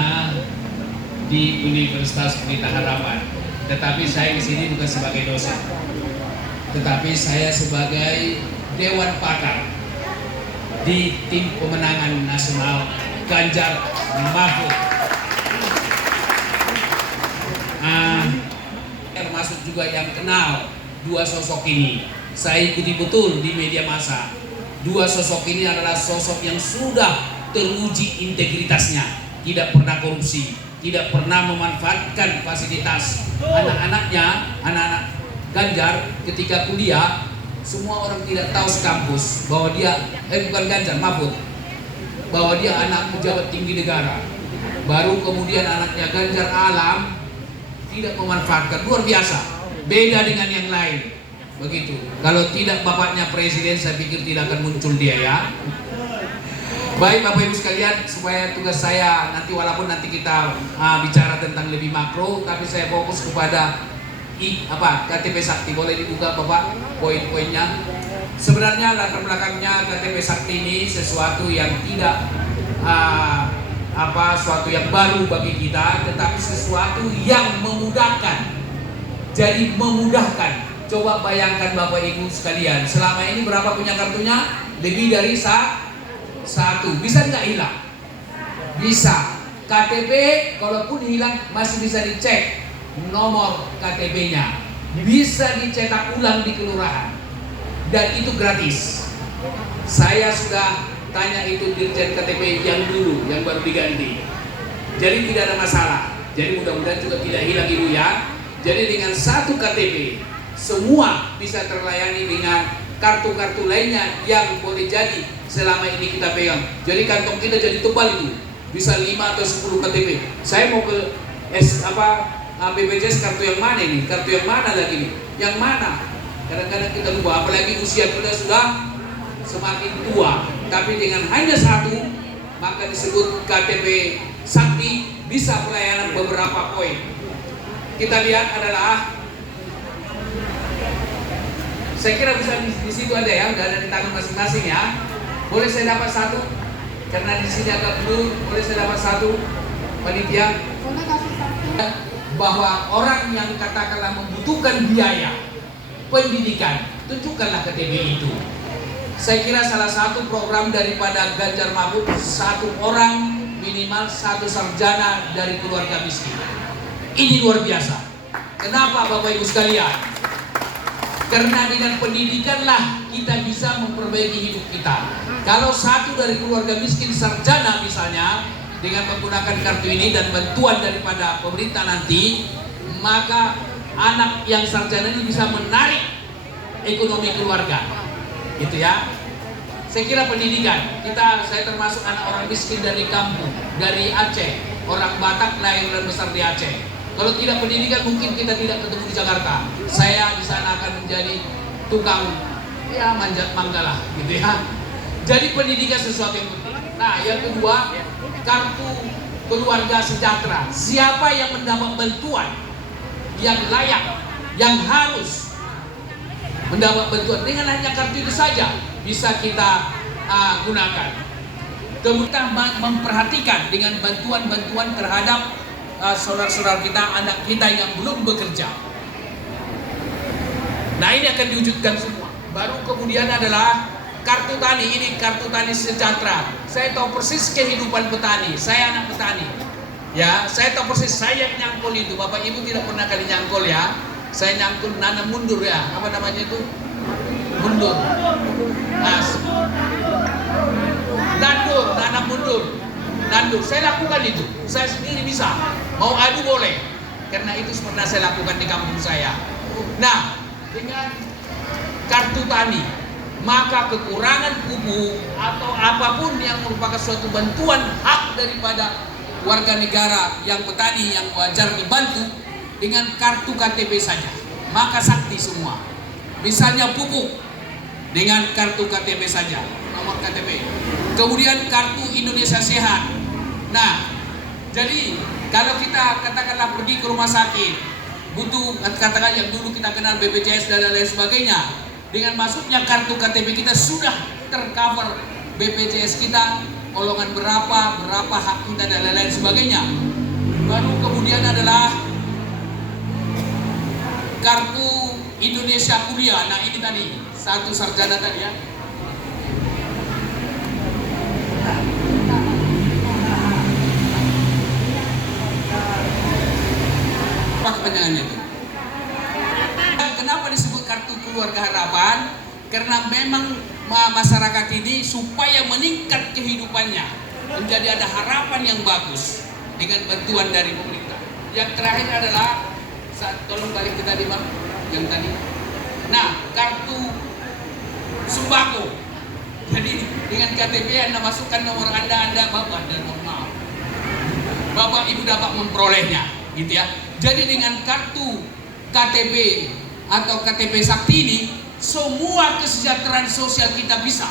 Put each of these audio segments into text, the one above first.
sarjana di Universitas Pelita Harapan. Tetapi saya di sini bukan sebagai dosen, tetapi saya sebagai dewan pakar di tim pemenangan nasional Ganjar Mahfud. Termasuk juga yang kenal dua sosok ini. Saya ikuti betul di media massa. Dua sosok ini adalah sosok yang sudah teruji integritasnya, tidak pernah korupsi, tidak pernah memanfaatkan fasilitas anak-anaknya. Anak-anak Ganjar ketika kuliah, semua orang tidak tahu sekampus bahwa dia bukan Ganjar, Mahfud, bahwa dia anak pejabat tinggi negara. Baru kemudian anaknya Ganjar Alam tidak memanfaatkan, luar biasa, beda dengan yang lain. Begitu. Kalau tidak bapaknya presiden, saya pikir tidak akan muncul dia, ya. Baik Bapak Ibu sekalian, supaya tugas saya nanti, walaupun nanti kita bicara tentang lebih makro, tapi saya fokus kepada KTP Sakti. Boleh dibuka Bapak poin-poinnya. Sebenarnya latar belakangnya KTP Sakti ini sesuatu yang tidak suatu yang baru bagi kita, tetapi sesuatu yang memudahkan. Jadi memudahkan. Coba bayangkan Bapak Ibu sekalian, selama ini berapa punya kartunya? Lebih dari satu. Bisa nggak hilang? Bisa. KTP kalaupun hilang masih bisa dicek nomor KTP-nya, bisa dicetak ulang di kelurahan, dan itu gratis. Saya sudah tanya itu dirjen KTP yang dulu, yang baru diganti. Jadi tidak ada masalah. Jadi mudah-mudahan juga tidak hilang Ibu, ya. Jadi dengan satu KTP semua bisa terlayani dengan kartu-kartu lainnya yang boleh jadi selama ini kita pegang. Jadi kantong kita jadi tebal itu, bisa 5 atau 10 KTP. Saya mau ke BPJS kartu yang mana ini? Kartu yang mana lagi nih? Yang mana? Kadang-kadang kita lupa, apalagi usia kita sudah semakin tua. Tapi dengan hanya satu, maka disebut KTP Sakti, bisa pelayanan beberapa poin. Kita lihat adalah, saya kira bisa di situ ada, ya, udah ada di tangan masing-masing, ya. Boleh saya dapat satu? Karena di sini agak blur. Boleh saya dapat satu, panitia? Bahwa orang yang katakanlah membutuhkan biaya pendidikan, tunjukkanlah KTP itu. Saya kira salah satu program daripada Ganjar Mahfud, satu orang minimal satu sarjana dari keluarga miskin. Ini luar biasa. Kenapa Bapak Ibu sekalian? Karena dengan pendidikanlah kita bisa memperbaiki hidup kita. Kalau satu dari keluarga miskin sarjana misalnya, dengan menggunakan kartu ini dan bantuan daripada pemerintah nanti, maka anak yang sarjana ini bisa menarik ekonomi keluarga, gitu, ya. Saya kira pendidikan, saya termasuk anak orang miskin dari kampung, dari Aceh, orang Batak lahir dan besar di Aceh. Kalau tidak pendidikan mungkin kita tidak ketemu di Jakarta. Saya di sana akan menjadi tukang, ya, manjat manggalah, gitu, ya. Jadi pendidikan sesuatu yang penting. Nah, yang kedua, kartu keluarga sejahtera. Siapa yang mendapat bantuan yang layak, yang harus mendapat bantuan, dengan hanya kartu itu saja bisa kita gunakan. Kemudian memperhatikan dengan bantuan-bantuan terhadap saudara-saudara kita, anak kita yang belum bekerja. Nah, ini akan diwujudkan semua. Baru kemudian adalah kartu tani. Ini kartu tani sejahtera. Saya tahu persis kehidupan petani. Saya anak petani, ya. Saya tahu persis, saya nyangkul itu. Bapak Ibu tidak pernah kali nyangkul, ya. Saya nyangkul nanam mundur, ya. Apa namanya itu? Mundur. Nandur, tanam mundur. Nandur. Saya lakukan itu. Saya sendiri bisa. Mau adu boleh. Karena itu pernah saya lakukan di kampung saya. Nah, dengan kartu tani, maka kekurangan pupuk atau apapun yang merupakan suatu bantuan hak daripada warga negara yang petani yang wajar dibantu dengan kartu KTP saja, maka sakti semua. Misalnya pupuk dengan kartu KTP saja, nomor KTP. Kemudian kartu Indonesia Sehat. Nah, jadi kalau kita katakanlah pergi ke rumah sakit, butuh katakan yang dulu kita kenal BPJS dan lain sebagainya, dengan masuknya kartu KTP kita sudah tercover BPJS kita, golongan berapa hak kita dan lain-lain sebagainya. Baru kemudian adalah kartu Indonesia kuliah. Nah ini tadi satu sarjana tadi ya. Apa kepanjangannya itu? Kenapa disebut kartu keluarga harapan? Karena memang masyarakat ini supaya meningkat kehidupannya, menjadi ada harapan yang bagus dengan bantuan dari pemerintah. Yang terakhir adalah, tolong balik ke tadi Bang, yang tadi. Nah, kartu sembako. Jadi dengan KTP Anda masukkan nomor Anda Bapak dan maaf, Bapak Ibu dapat memperolehnya, gitu ya. Jadi dengan kartu KTP atau KTP Sakti ini, semua kesejahteraan sosial kita bisa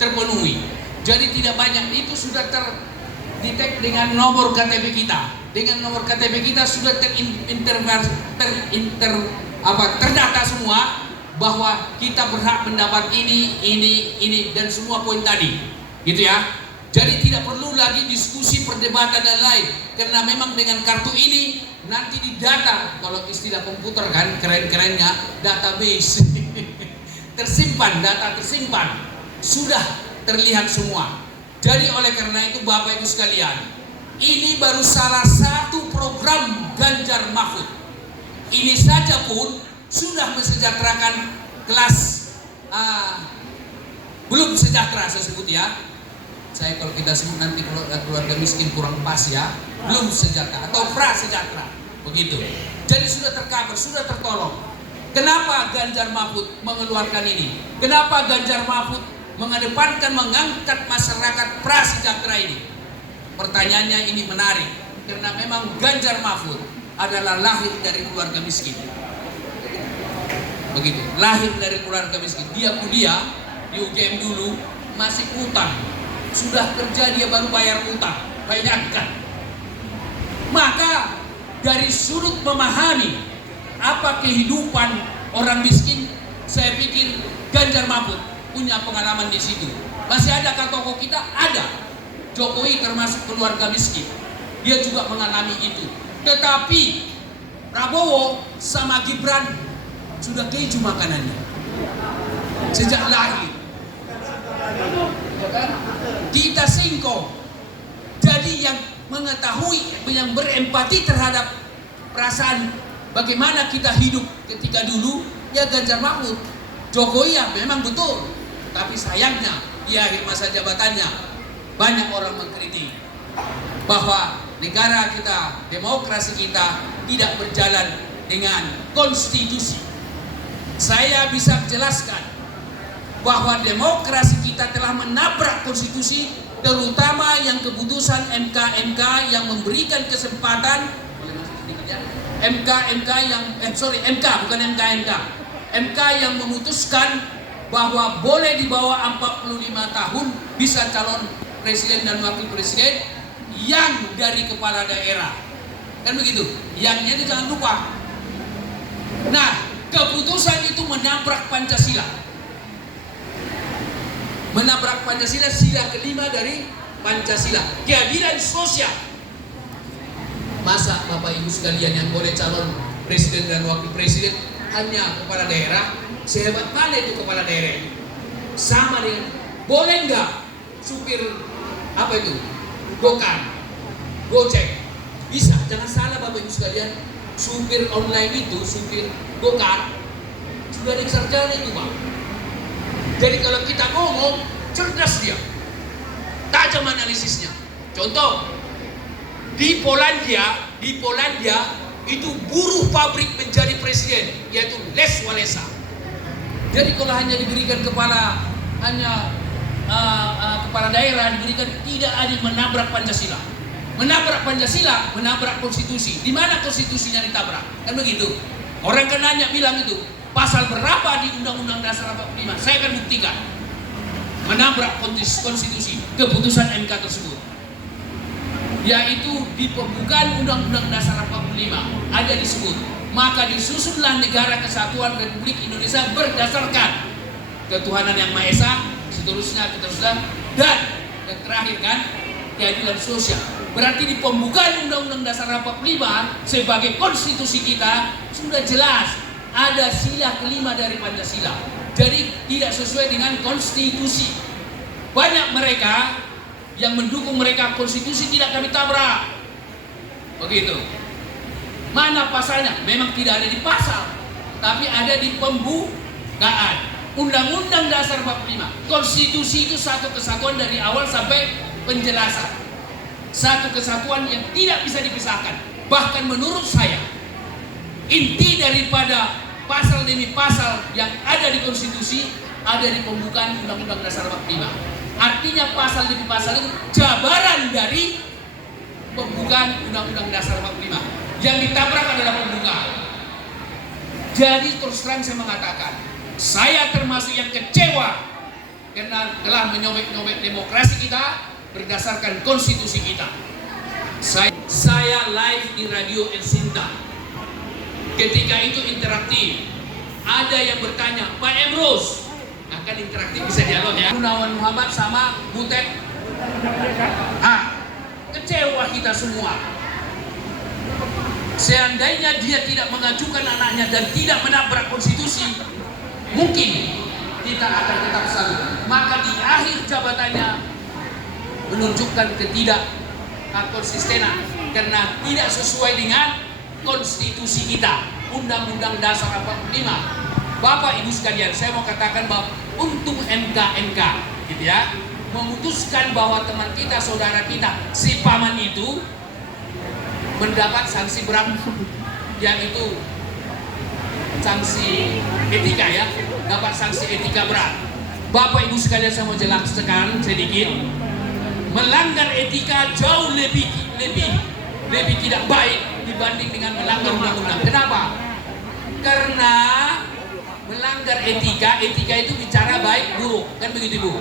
terpenuhi. Jadi tidak banyak, itu sudah terdetek dengan nomor KTP kita. Dengan nomor KTP kita sudah terdata semua bahwa kita berhak mendapat ini dan semua poin tadi, gitu ya. Jadi tidak perlu lagi diskusi, perdebatan dan lain, karena memang dengan kartu ini nanti didata, kalau istilah komputer kan keren-kerennya database tersimpan, data tersimpan, sudah terlihat semua. Jadi oleh karena itu Bapak Ibu sekalian, ini baru salah satu program Ganjar Mahfud. Ini saja pun sudah mesejahterakan kelas belum sejahtera, saya sebut ya. Saya kalau kita sebut nanti kalau keluarga miskin kurang pas ya, belum sejahtera atau prasejahtera, begitu. Jadi sudah tercover, sudah tertolong. Kenapa Ganjar Mahfud mengeluarkan ini? Kenapa Ganjar Mahfud mengedepankan, mengangkat masyarakat prasejahtera ini? Pertanyaannya ini menarik, karena memang Ganjar Mahfud adalah lahir dari keluarga miskin. Begitu, lahir dari keluarga miskin. Dia kuliah di UGM dulu masih utang. Sudah kerja dia baru bayar utang. Bayangkan. Maka dari sudut memahami apa kehidupan orang miskin, saya pikir Ganjar Mahfud punya pengalaman di situ. Masih ada kan tokoh kita? Ada. Jokowi termasuk keluarga miskin. Dia juga mengalami itu. Tetapi Prabowo sama Gibran sudah keju makanannya sejak lahir. Kita singkong. Jadi yang mengetahui, yang berempati terhadap perasaan bagaimana kita hidup ketika dulu, ya Ganjar Mahfud. Jokowi ya memang betul, tapi sayangnya di akhir masa jabatannya banyak orang mengkritik bahwa negara kita, demokrasi kita tidak berjalan dengan konstitusi. Saya bisa jelaskan bahwa demokrasi kita telah menabrak konstitusi, terutama yang keputusan MK yang memberikan kesempatan, MK yang memutuskan bahwa boleh di bawah 45 tahun bisa calon presiden dan wakil presiden yang dari kepala daerah, kan begitu? Yangnya itu jangan lupa. Nah, keputusan itu menabrak Pancasila. Menabrak Pancasila, sila kelima dari Pancasila, keadilan sosial. Masa Bapak Ibu sekalian yang boleh calon presiden dan wakil presiden hanya kepala daerah? Sehebat mana itu kepala daerah itu? Sama dengan, boleh nggak supir apa itu? Gokar, Gojek? Bisa, jangan salah Bapak Ibu sekalian. Supir online itu, supir Gokar sudah ada sarjana itu Bang. Jadi kalau kita ngomong, cerdas dia, tajam analisisnya. Contoh, di Polandia itu buruh pabrik menjadi presiden, yaitu Lech Walesa. Jadi kalau hanya diberikan kepala daerah, diberikan, tidak ada menabrak Pancasila. Menabrak Pancasila, menabrak konstitusi. Di mana konstitusinya ditabrak? Kan begitu. Orang kan nanya bilang itu, pasal berapa di Undang-Undang Dasar 45? Saya akan buktikan. Menabrak konstitusi, keputusan MK tersebut. Yaitu di pembukaan Undang-Undang Dasar 45 ada disebut, maka disusunlah Negara Kesatuan Republik Indonesia berdasarkan ketuhanan yang Maha Esa, seterusnya, dan dan terakhir kan keadilan sosial. Berarti di pembukaan Undang-Undang Dasar 45 sebagai konstitusi kita sudah jelas ada sila kelima dari Pancasila. Jadi tidak sesuai dengan konstitusi. Banyak mereka yang mendukung mereka konstitusi tidak kami tabrak. Begitu. Mana pasalnya? Memang tidak ada di pasal, tapi ada di pembukaan. Undang-Undang Dasar 45. Konstitusi itu satu kesatuan dari awal sampai penjelasan. Satu kesatuan yang tidak bisa dipisahkan. Bahkan menurut saya, inti daripada pasal demi pasal yang ada di konstitusi ada di pembukaan Undang-Undang Dasar 45. Artinya pasal demi pasal itu jabaran dari pembukaan Undang-Undang Dasar 45. Yang ditabrak adalah pembukaan. Jadi terus terang saya mengatakan, saya termasuk yang kecewa karena telah menyobek-nyobek demokrasi kita berdasarkan konstitusi kita. Saya live di Radio El Sinta. Ketika itu interaktif. Ada yang bertanya, Pak Emrus, akan interaktif bisa dialog ya. Gunawan Muhammad sama Butet. Kecewa kita semua. Seandainya dia tidak mengajukan anaknya dan tidak menabrak konstitusi, mungkin kita akan tetap salut. Maka di akhir jabatannya menunjukkan konsistenan karena tidak sesuai dengan konstitusi kita, Undang-Undang Dasar 45. Bapak Ibu sekalian, saya mau katakan bahwa untuk MK gitu ya, memutuskan bahwa teman kita, saudara kita, si paman itu mendapat sanksi berat, yaitu sanksi etika ya, dapat sanksi etika berat. Bapak Ibu sekalian, saya mau jelaskan sedikit. Melanggar etika jauh lebih tidak baik dibanding dengan melanggar undang-undang. Kenapa? Karena melanggar etika itu bicara baik buruk, kan begitu Bu?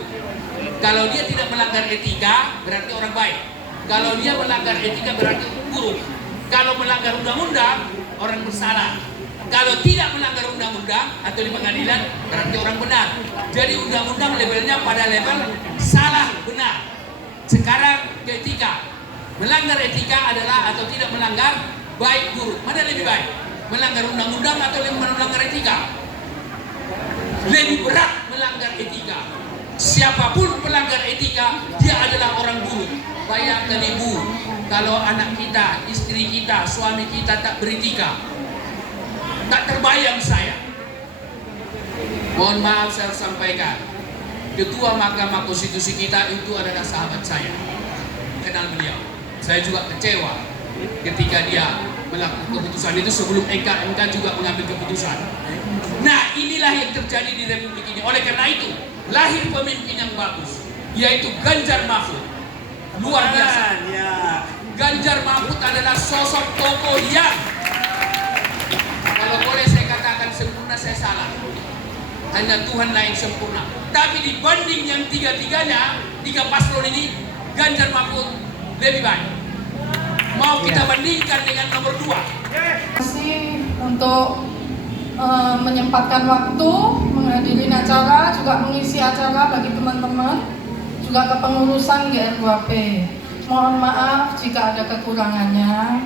Kalau dia tidak melanggar etika berarti orang baik. Kalau dia melanggar etika berarti buruk. Kalau melanggar undang-undang orang bersalah. Kalau tidak melanggar undang-undang atau di pengadilan berarti orang benar. Jadi undang-undang levelnya pada level salah benar. Sekarang ke etika. Melanggar etika adalah atau tidak melanggar baik buruk. Mana lebih baik? Melanggar undang-undang atau melanggar etika? Lebih berat melanggar etika. Siapapun pelanggar etika, dia adalah orang buruk. Bayangkan Ibu, kalau anak kita, istri kita, suami kita tak beretika, tak terbayang saya. Mohon maaf saya sampaikan, Ketua Mahkamah Konstitusi kita itu adalah sahabat saya. Kenal beliau. Saya juga kecewa ketika dia melakukan keputusan itu sebelum MK juga mengambil keputusan. Nah, inilah yang terjadi di Republik ini. Oleh karena itu, lahir pemimpin yang bagus, yaitu Ganjar Mahfud. Luar biasa. Ganjar Mahfud adalah sosok tokoh yang, kalau boleh saya katakan sempurna, saya salah. Hanya Tuhan lah yang sempurna. Tapi dibanding yang tiga-tiganya, tiga paslon ini, Ganjar Mahfud lebih baik. Mau kita bandingkan dengan nomor 2. Terima kasih untuk menyempatkan waktu menghadiri acara, juga mengisi acara bagi teman-teman, juga kepengurusan GR2P. Mohon maaf jika ada kekurangannya.